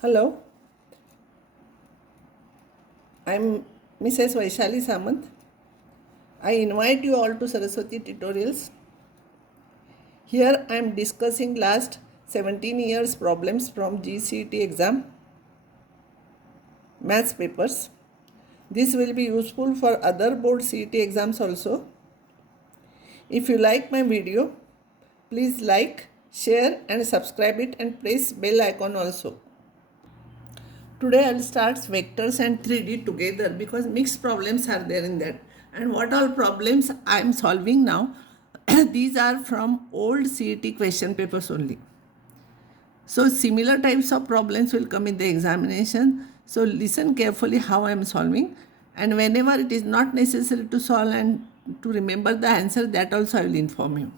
Hello, I'm Mrs. Vaishali Samant. I invite you all to Saraswati tutorials. Here I am discussing last 17 years problems from C.E.T exam maths papers. This will be useful for other board C.E.T exams also. If you like my video, please like, share and subscribe it and press bell icon also. Today I will start vectors and 3D together because mixed problems are there in that. And what all problems I am solving now, these are from old C.E.T question papers only. So similar types of problems will come in the examination. So listen carefully how I am solving. And whenever it is not necessary to solve and to remember the answer, that also I will inform you.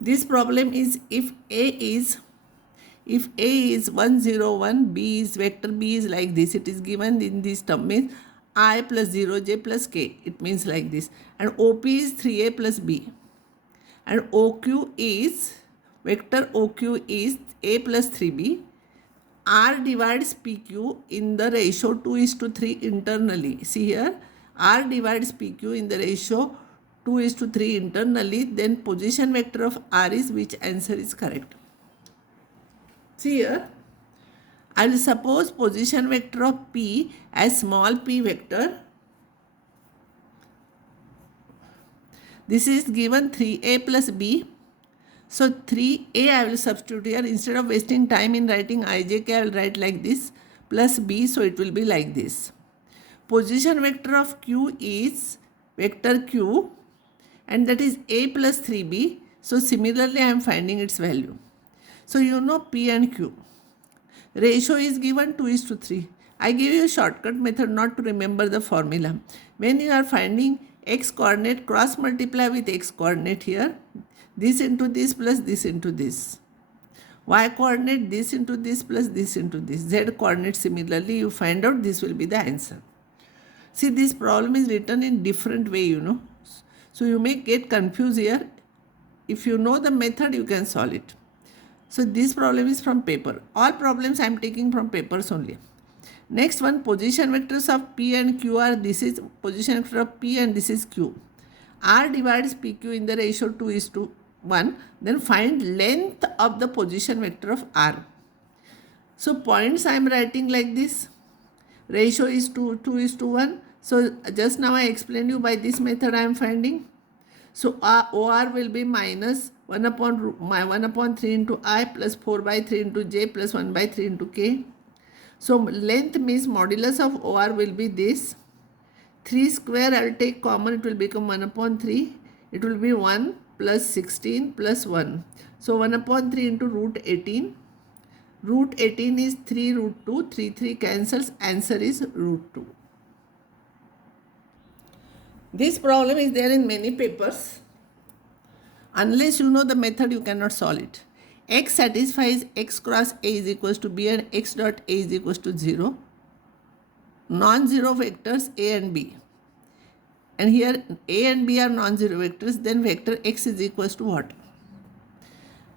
This problem is if A is 101, B is vector B is like this. It is given in this term means I plus 0j plus k. It means like this. And OP is 3A plus B. And OQ is, vector OQ is A plus 3B. R divides PQ in the ratio 2:3 internally. See here, R divides PQ in the ratio 2:3 internally. Then position vector of R is which answer is correct. See here, I will suppose position vector of P as small p vector. This is given 3A plus B. So 3A I will substitute here. Instead of wasting time in writing ijk, I will write like this plus B. So it will be like this. Position vector of Q is vector Q and that is A plus 3B. So similarly I am finding its value. So you know P and Q. Ratio is given 2:3. I give you a shortcut method not to remember the formula. When you are finding x coordinate, cross multiply with x coordinate here. This into this plus this into this. Y coordinate this into this plus this into this. Z coordinate similarly you find out, this will be the answer. See, this problem is written in different way, you know. So you may get confused here. If you know the method, you can solve it. So this problem is from paper. All problems I am taking from papers only. Next one, position vectors of P and Q are, this is position vector of P and this is Q. R divides PQ in the ratio 2:1. Then find length of the position vector of R. So points I am writing like this. Ratio is 2:1. So just now I explained you by this method I am finding. So OR will be minus 1 upon 3 into I plus 4 by 3 into J plus 1 by 3 into K. So length means modulus of OR will be this. 3 square I will take common, it will become 1 upon 3. It will be 1 plus 16 plus 1. So 1 upon 3 into root 18. Root 18 is 3 root 2. 3 cancels. Answer is root 2. This problem is there in many papers. Unless you know the method, you cannot solve it. X satisfies x cross A is equals to B and x dot A is equals to 0. Non-zero vectors A and B. And here A and B are non-zero vectors. Then vector x is equals to what?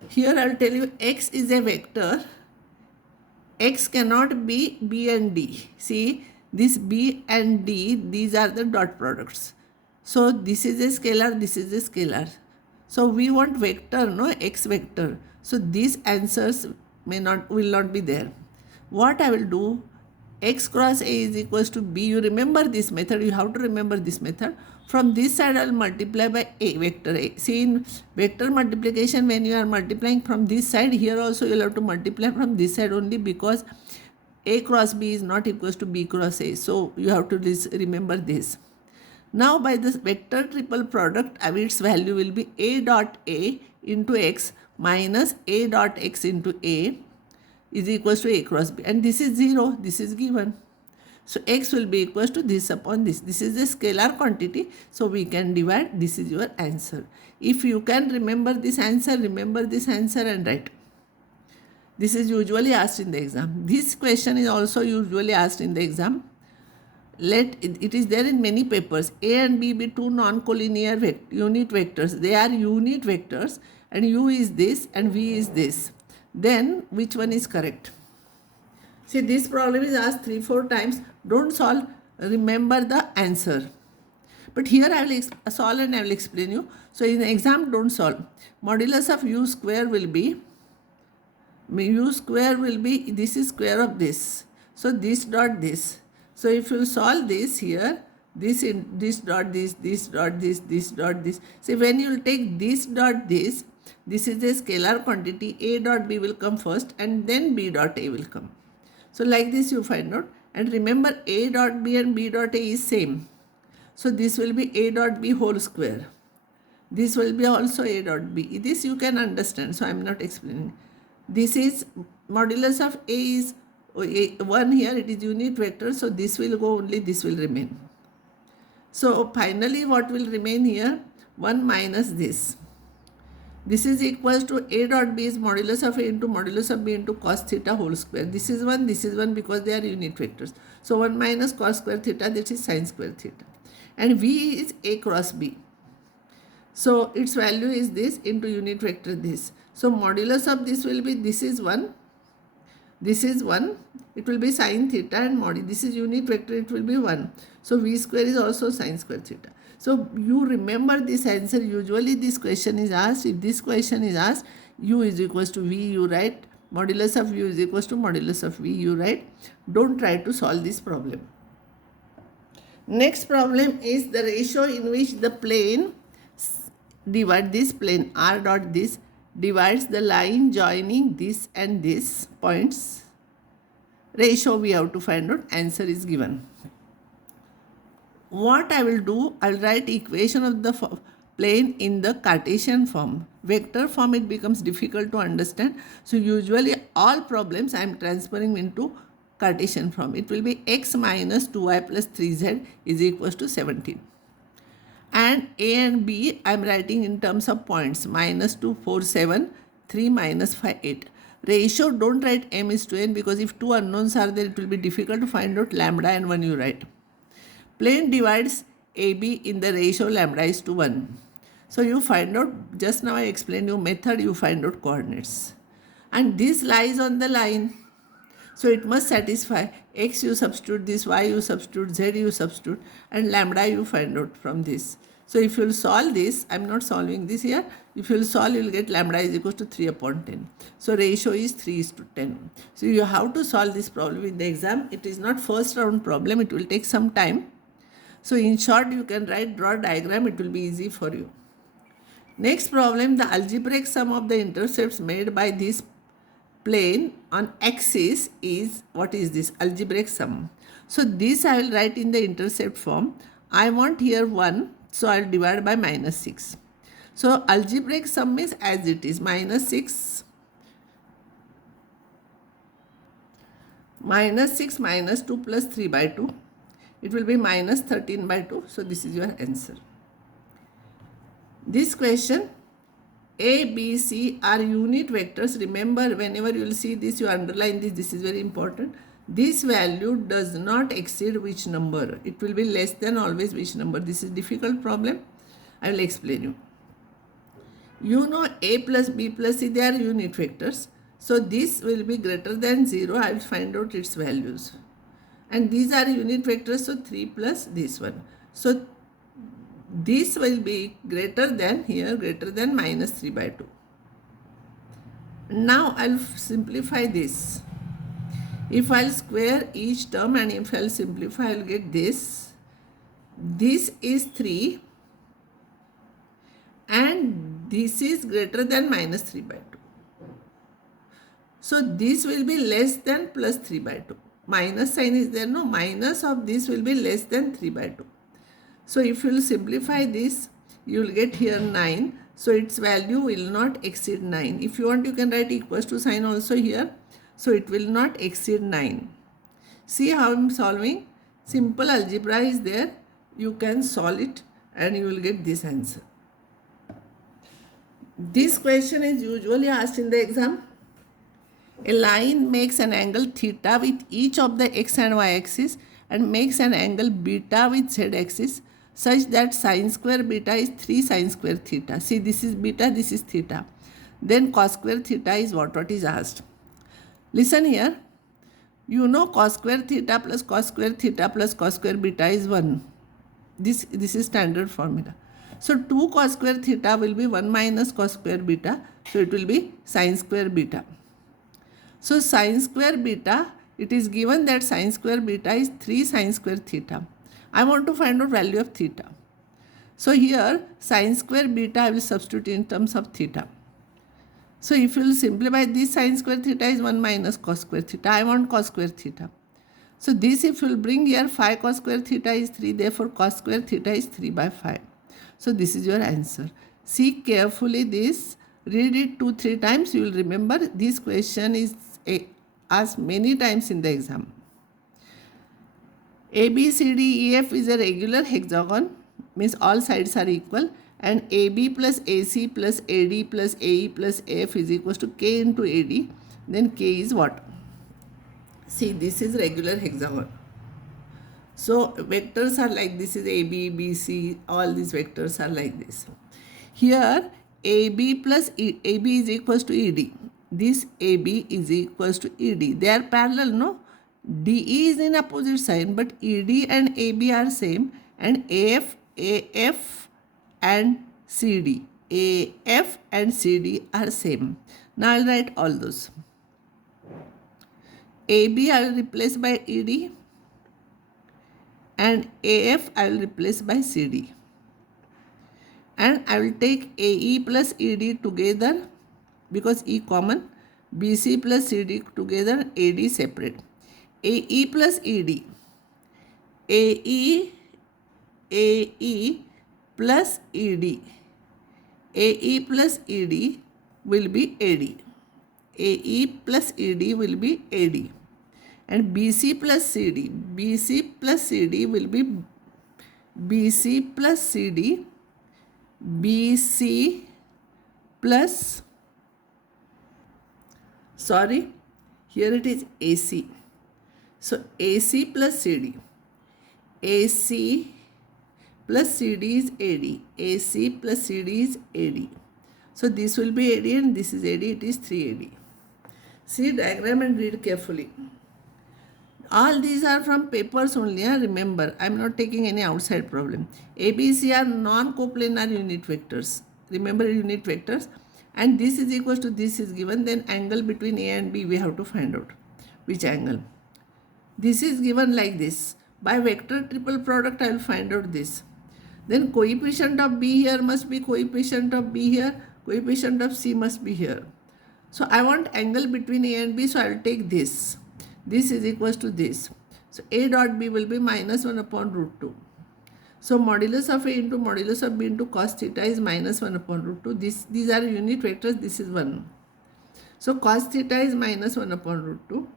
Here I will tell you x is a vector. X cannot be B and D. See, this B and D, these are the dot products. So this is a scalar, this is a scalar. So we want vector, no, x vector. So these answers will not be there. What I will do, x cross A is equals to B. You remember this method, you have to remember this method. From this side I will multiply by A, vector A. See, in vector multiplication, when you are multiplying from this side, here also you will have to multiply from this side only because A cross B is not equals to B cross A. So you have to remember this. Now by this vector triple product, its value will be A dot A into x minus A dot x into A is equals to A cross B. And this is 0, this is given. So x will be equals to this upon this. This is a scalar quantity. So we can divide. This is your answer. If you can remember this answer, remember this answer and write. This is usually asked in the exam. This question is also usually asked in the exam. It is there in many papers. A and B be two non-collinear unit vectors. They are unit vectors and U is this and V is this. Then which one is correct? See, this problem is asked 3-4 times. Don't solve, remember the answer. But here I will solve and I will explain you. So in the exam, don't solve. Modulus of u square will be, this is square of this. So this dot this. So if you solve this here, this dot this dot this dot this. See, when you will take this dot this is a scalar quantity. A dot b will come first and then b dot a will come. So like this you find out. And remember, a dot b and b dot a is same. So this will be a dot b whole square. This will be also a dot b. This you can understand, so I am not explaining. This is modulus of a is 1 here, it is unit vector, so this will go only, this will remain. So finally what will remain here? 1 minus this. This is equals to a dot b is modulus of a into modulus of b into cos theta whole square. This is 1 because they are unit vectors. So 1 minus cos square theta, this is sin square theta. And v is a cross b. So its value is this into unit vector this. So modulus of this will be, this is 1. This is 1. It will be sin theta and mod. This is unit vector, it will be 1. So v square is also sin square theta. So you remember this answer. Usually this question is asked. If this question is asked, u is equals to v, you write. Modulus of u is equals to modulus of v, you write. Don't try to solve this problem. Next problem is the ratio in which the plane divide this plane r dot this divides the line joining this and this points. Ratio we have to find out. Answer is given. What I will do, I will write equation of the plane in the Cartesian form. Vector form it becomes difficult to understand. So usually all problems I am transferring into Cartesian form. It will be x minus 2y plus 3z is equals to 17. And a and b I am writing in terms of points. Minus 2, 4, 7, 3 minus 5, 8. Ratio, don't write m is to n because if two unknowns are there, it will be difficult to find out lambda and 1 you write. Plane divides AB in the ratio lambda is to 1. So you find out, just now I explained you method, you find out coordinates. And this lies on the line. So it must satisfy x you substitute this, y you substitute, z you substitute, and lambda you find out from this. So if you will solve this, I am not solving this here. If you will solve, you will get lambda is equal to 3 upon 10. So ratio is 3 is to 10. So you have to solve this problem in the exam. It is not first round problem. It will take some time. So in short, you can draw diagram. It will be easy for you. Next problem, the algebraic sum of the intercepts made by this plane on axis is, what is this? Algebraic sum. So this I will write in the intercept form. I want here 1. So I will divide by minus 6. So algebraic sum is as it is, minus 6 minus 2 plus 3 by 2. It will be minus 13 by 2. So this is your answer. This question, A, B, C are unit vectors. Remember, whenever you will see this, you underline this. This is very important. This value does not exceed which number. It will be less than always which number. This is difficult problem. I will explain you. You know A plus B plus C, they are unit vectors. So this will be greater than 0. I will find out its values. And these are unit vectors, so 3 plus this one. So this will be greater than here, greater than minus 3 by 2. Now I will simplify this. If I will square each term and if I will simplify, I will get this. This is 3 and this is greater than minus 3 by 2. So this will be less than plus 3 by 2. Minus sign is there, no, minus of this will be less than 3 by 2. So if you will simplify this, you will get here 9. So its value will not exceed 9. If you want, you can write equals to sign also here. So it will not exceed 9. See how I am solving? Simple algebra is there. You can solve it and you will get this answer. This question is usually asked in the exam. A line makes an angle theta with each of the x and y axis and makes an angle beta with z axis such that sin square beta is 3 sin square theta. See, this is beta, this is theta. Then cos square theta is what is asked. Listen here. You know cos square theta plus cos square theta plus cos square beta is 1. This is standard formula. So 2 cos square theta will be 1 minus cos square beta. So it will be sin square beta. So sin square beta, it is given that sin square beta is 3 sin square theta. I want to find out value of theta. So here sin square beta I will substitute in terms of theta. So if you will simplify this, sin square theta is 1 minus cos square theta. I want cos square theta. So this if you will bring here 5 cos square theta is 3. Therefore cos square theta is 3 by 5. So this is your answer. See carefully this. Read it 2-3 times. You will remember this question is asked many times in the exam. ABCDEF is a regular hexagon. Means all sides are equal. And AB plus AC plus AD plus AE plus AF is equals to K into AD. Then K is what? See, this is regular hexagon. So vectors are like this is AB, BC, all these vectors are like this. Here AB plus AB is equals to ED. This AB is equals to ED. They are parallel, no? DE is in opposite sign, but ED and AB are same, and AF and CD. AF and CD are same. Now I'll write all those. AB I will replace by ED and AF I will replace by CD. And I will take AE plus ED together because E common. BC plus CD together, AD separate. AE plus ED. AE plus ED. AE plus ED will be AD. AE plus ED will be AD. And BC plus CD. BC plus CD will be BC plus CD. BC plus, sorry, here it is AC. So AC plus CD. AC plus CD is AD. AC plus CD is AD. So this will be AD and this is AD. It is 3AD. See diagram and read carefully. All these are from papers only. Remember, I am not taking any outside problem. ABC are non-coplanar unit vectors. Remember unit vectors. And this is equals to this is given. Then angle between A and B we have to find out. Which angle? This is given like this. By vector triple product I will find out this. Then coefficient of B here must be coefficient of B here. Coefficient of C must be here. So I want angle between A and B. So I will take this. This is equals to this. So A dot B will be minus 1 upon root 2. So modulus of A into modulus of B into cos theta is minus 1 upon root 2. These are unit vectors. This is 1. So cos theta is minus 1 upon root 2.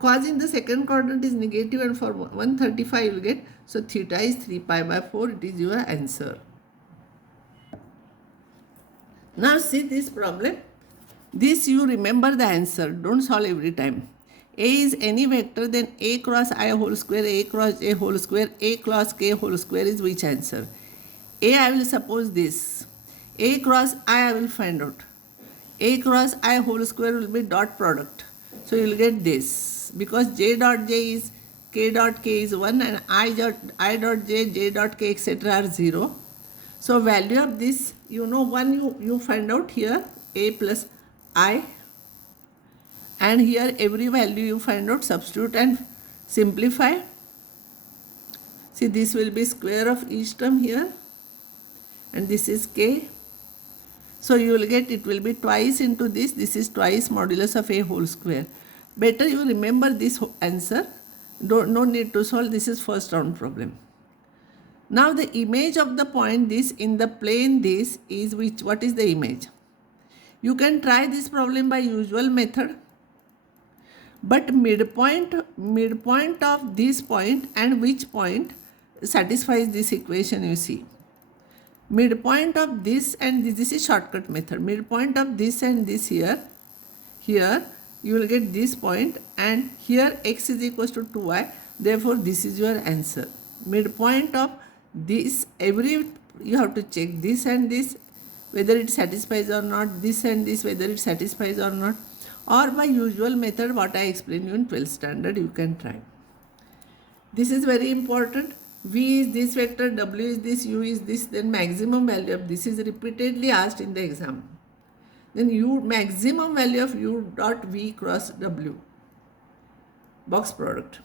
Cos in the second quadrant is negative and for 135 you will get. So theta is 3 pi by 4. It is your answer. Now see this problem. This you remember the answer. Don't solve every time. A is any vector, then A cross I whole square, A cross A whole square, A cross K whole square is which answer? A I will suppose this. A cross I will find out. A cross I whole square will be dot product. So you will get this. Because J dot J is K dot K is 1 and I dot J, J dot K etc. are 0. So value of this, you know, 1 you find out here, A plus I. And here every value you find out, substitute and simplify. See this will be square of each term here. And this is K. So you will get it will be twice into this. This is twice modulus of A whole square. Better you remember this answer. No need to solve. This is first round problem. Now the image of the point this in the plane this is which? What is the image? You can try this problem by usual method. But midpoint of this point and which point satisfies this equation you see. Midpoint of this and this is shortcut method. Midpoint of this and this here you will get this point and here x is equals to 2y. Therefore this is your answer. Midpoint of this you have to check this and this whether it satisfies or not. This and this whether it satisfies or not. or by usual method what I explained you in 12th standard, you can try. This is very important. V is this vector, W is this, U is this, then maximum value of this is repeatedly asked in the exam. Then U, maximum value of U dot V cross W, box product.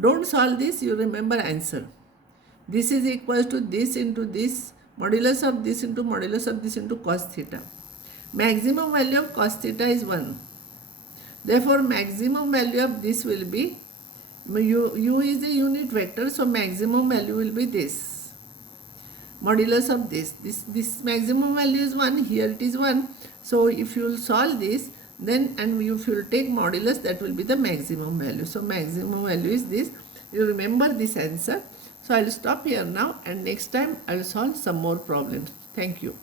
Don't solve this, you remember answer. This is equals to this into this, modulus of this into modulus of this into cos theta. Maximum value of cos theta is 1. Therefore, maximum value of this will be, U is a unit vector, so maximum value will be this. Modulus of this maximum value is 1, here it is 1. So, if you will solve this, then and if you will take modulus, that will be the maximum value. So, maximum value is this. You remember this answer. So, I will stop here now, and next time I will solve some more problems. Thank you.